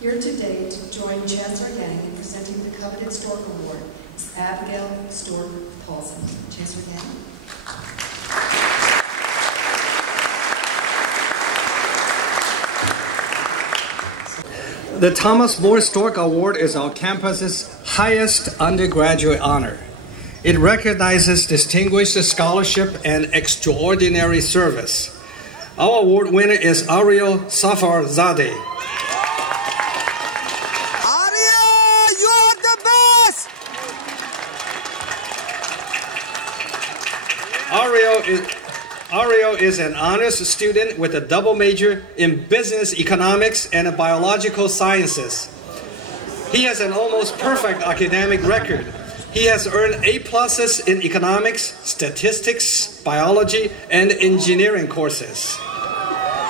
Here today to join Chancellor Gang in presenting the coveted Stork Award is Abigail Stork Paulson. Chancellor Gang. The Thomas More Stork Award is our campus's highest undergraduate honor. It recognizes distinguished scholarship and extraordinary service. Our award winner is Areo Saffarzadeh. Areo, you are the best! Areo is an honors student with a double major in business economics and biological sciences. He has an almost perfect academic record. He has earned A+ in economics, statistics, biology, and engineering courses.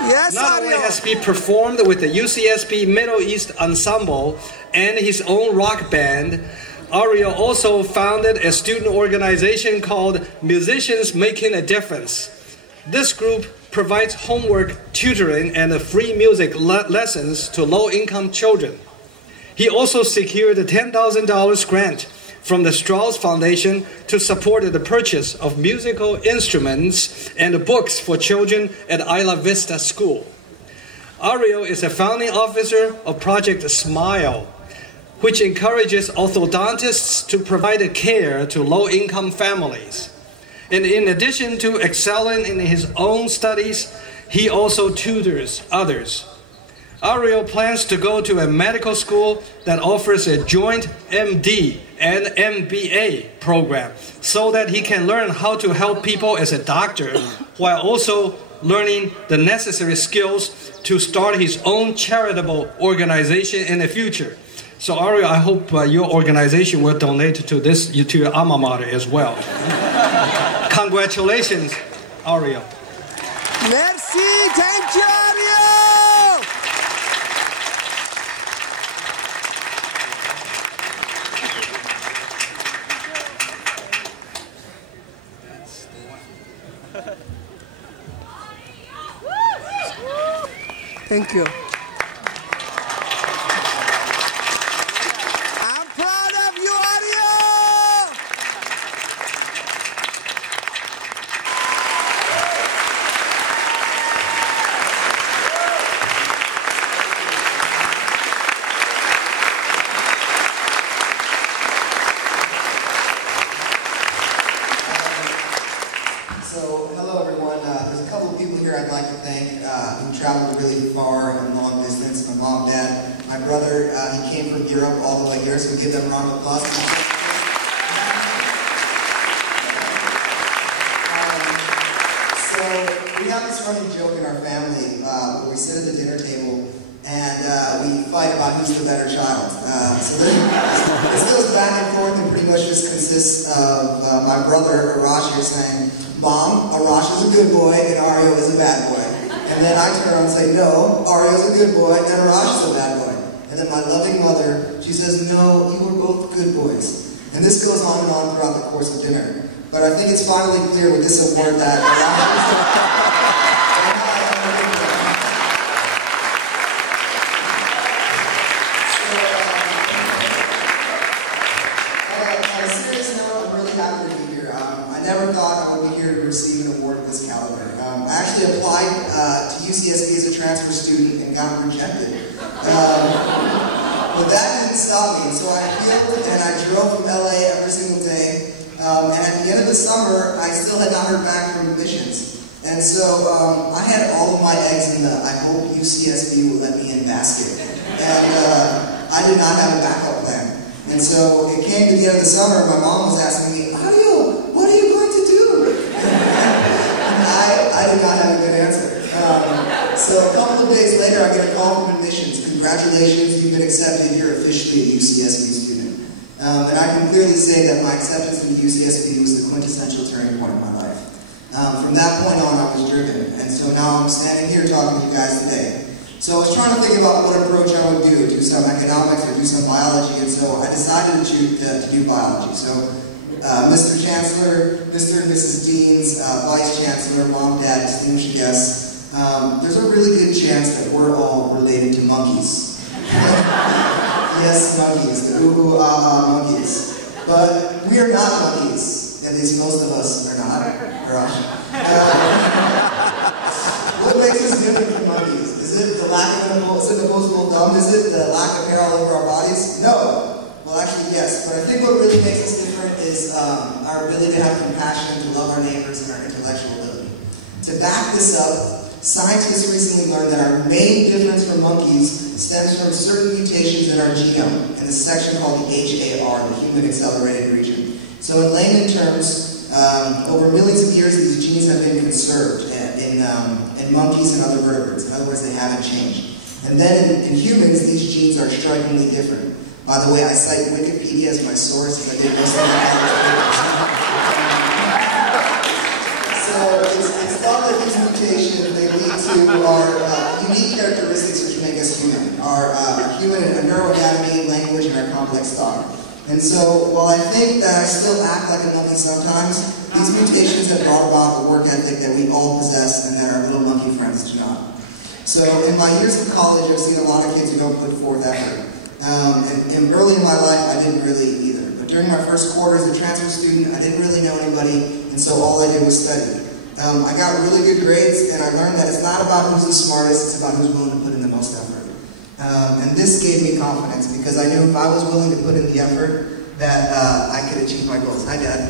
Yes, Not only Areo. has he performed with the UCSB Middle East Ensemble and his own rock band, Areo also founded a student organization called Musicians Making a Difference. This group provides homework, tutoring, and free music lessons to low-income children. He also secured a $10,000 grant from the Strauss Foundation to support the purchase of musical instruments and books for children at Isla Vista School. Areo is a founding officer of Project SMILE, which encourages orthodontists to provide care to low-income families. And in addition to excelling in his own studies, he also tutors others. Areo plans to go to a medical school that offers a joint MD and MBA program so that he can learn how to help people as a doctor while also learning the necessary skills to start his own charitable organization in the future. So Areo, I hope your organization will donate to your alma mater as well. Congratulations, Areo. Merci, thank you, Areo! Thank you. I'm proud of you, Areo! So, hello everyone. There's a couple of people here I'd like to thank who traveled really far and long distance. My mom, dad, my brother, he came from Europe all the way here, so we give them a round of applause. So, we have this running joke in our family where we sit at the dinner table and we fight about who's the better child. So this goes back and forth and pretty much just consists of my brother, Arash, here saying, Mom, Arash is a good boy and Areo is a bad boy. And then I turn around and say, no, Areo is a good boy and Arash is a bad boy. And then my loving mother, she says, no, you were both good boys. And this goes on and on throughout the course of dinner. But I think it's finally clear with this award that Arash is on a serious note, I'm really happy to be here. I never thought I would be here to receive an award of this caliber. I actually applied to UCSB as a transfer student and got rejected. But that didn't stop me, so I appealed and I drove from LA every single day. And at the end of the summer, I still had not heard back from admissions. And so I had all of my eggs in the I hope UCSB will let me in basket. And I did not have a backup plan. And so it came to the end of the summer, my mom was asking me, Areo, what are you going to do? And I did not have a good answer. So a couple of days later, I get a call from admissions. Congratulations, you've been accepted. You're officially a UCSB student. And I can clearly say that my acceptance into UCSB was the quintessential turning point in my life. From that point on, I was driven. And so now I'm standing here talking to you guys today. So I was trying to think about what approach I would do some economics or do some biology, and so I decided to do biology. So Mr. Chancellor, Mr. and Mrs. Deans, Vice Chancellor, Mom, Dad, distinguished guests, there's a really good chance that we're all related to monkeys. Yes, monkeys, the monkeys. But we are not monkeys. At least most of us are not. What makes us different from monkeys? Is it the lack of opposable thumb? Is it the lack of hair all over our bodies? No. Well, actually, yes. But I think what really makes us different is our ability to have compassion, to love our neighbors, and our intellectual ability. To back this up, scientists recently learned that our main difference from monkeys stems from certain mutations in our genome, in the section called the HAR, the Human Accelerated Region. So in layman terms, over millions of years, these genes have been conserved in monkeys and other vertebrates. In other words, they haven't changed. And then in humans, these genes are strikingly different. By the way, I cite Wikipedia as my source, as I did most of my college papers. So it's thought that these mutations, they lead to our unique characteristics which make us human. Our human neuroanatomy, language, and our complex thought. And so, while I think that I still act like a monkey sometimes, these mutations have brought about a work ethic that we all possess and that our little monkey friends do not. So, in my years of college, I've seen a lot of kids who don't put forth effort. And early in my life, I didn't really either. But during my first quarter as a transfer student, I didn't really know anybody, and so all I did was study. I got really good grades, and I learned that it's not about who's the smartest, it's about who's willing to put in the most effort. And this gave me confidence, because I knew if I was willing to put in the effort, that I could achieve my goals. Hi, Dad.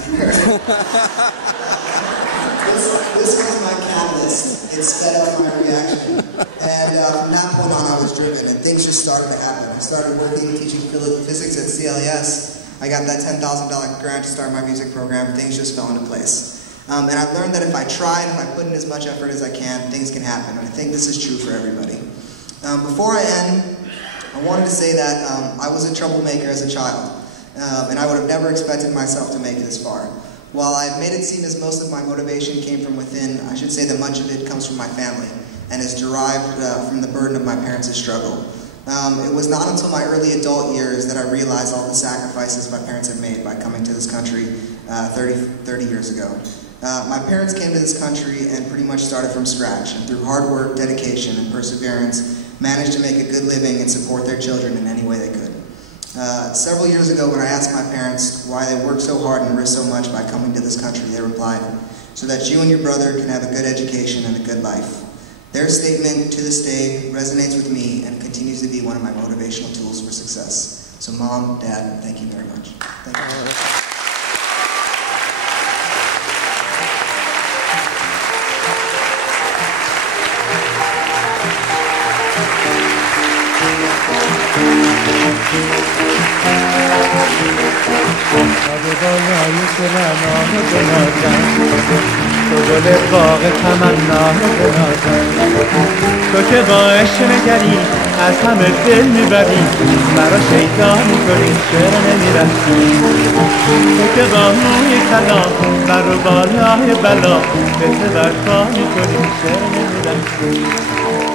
This was my catalyst. It sped up my reaction. And from that point on, I was driven, and things just started to happen. I started working, teaching physics at CLES. I got that $10,000 grant to start my music program. Things just fell into place. And I learned that if I try and if I put in as much effort as I can, things can happen. And I think this is true for everybody. Before I end, I wanted to say that I was a troublemaker as a child. And I would have never expected myself to make it this far. While I've made it seem as most of my motivation came from within, I should say that much of it comes from my family and is derived from the burden of my parents' struggle. It was not until my early adult years that I realized all the sacrifices my parents had made by coming to this country 30 years ago. My parents came to this country and pretty much started from scratch, and through hard work, dedication, and perseverance, managed to make a good living and support their children in any way they could. Several years ago, when I asked my parents why they worked so hard and risked so much by coming to this country, they replied, "So that you and your brother can have a good education and a good life." Their statement, to this day, resonates with me and continues to be one of my motivational tools for success. So Mom, Dad, thank you very much. Thank you. تو که با عشق نگری از همه دل میبری مرا شیطان میکنی چرا نمیرسی تو که با موی طلا بر و بالای بلا به برپا میکنی چرا نمیرسی